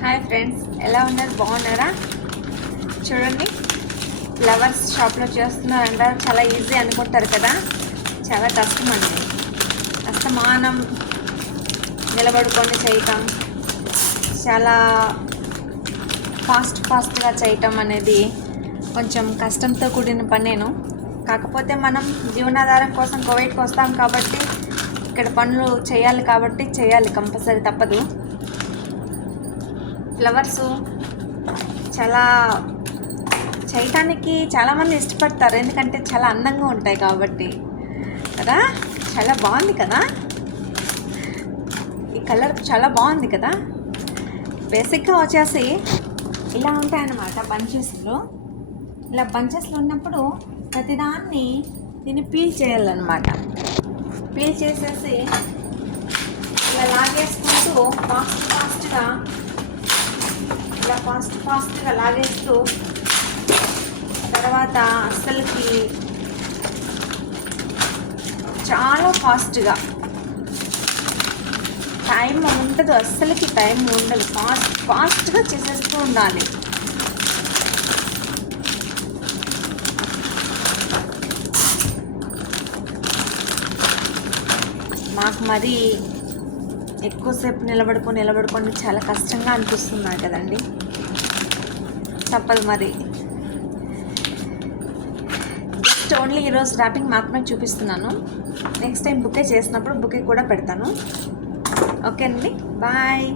Hi friends, ఎలా ఉన్నారు? బాగున్నారా? చూడండి, ఫ్లవర్స్ షాప్లో చేస్తున్నారంట. చాలా ఈజీ అనుకుంటారు కదా, చాలా కష్టం అండి. అస్తమానం నిలబడుకొని చేయటం, చాలా ఫాస్ట్గా చేయటం అనేది కొంచెం కష్టంతో కూడిన పనేను. కాకపోతే మనం జీవనాధారం కోసం కువైట్కి వస్తాం కాబట్టి ఇక్కడ పనులు చేయాలి కాబట్టి చేయాలి, కంపల్సరీ తప్పదు. ఫ్లవర్స్ చాలా చేయటానికి చాలామంది ఇష్టపడతారు, ఎందుకంటే చాలా అందంగా ఉంటాయి కాబట్టి కదా. చాలా బాగుంది కదా, ఈ కలర్ చాలా బాగుంది కదా. బేసిక్గా వచ్చేసి ఇలా ఉంటాయన్నమాట బంచెస్లో. ఇలా బంచెస్లో ఉన్నప్పుడు ప్రతిదాన్ని దీన్ని పీల్ చేయాలన్నమాట. పీల్ చేసేసి ఇలా లాగేసుకుంటూ ఫాస్ట్గా లాగేస్తూ తర్వాత అస్సలకి చాలా ఫాస్ట్గా టైం ఉండదు, అస్సలకి టైం ఉండదు. ఫాస్ట్గా చేసేస్తూ ఉండాలి. మాకు మరి ఎక్కువసేపు నిలబడుకొని చాలా కష్టంగా అనిపిస్తున్నాయి కదండి, తప్పదు మరి. జస్ట్ ఓన్లీ ఈరోజు ర్యాపింగ్ మాత్రమే చూపిస్తున్నాను. నెక్స్ట్ టైం బుకే చేసినప్పుడు బుకే కూడా పెడతాను. ఓకే అండి, బాయ్.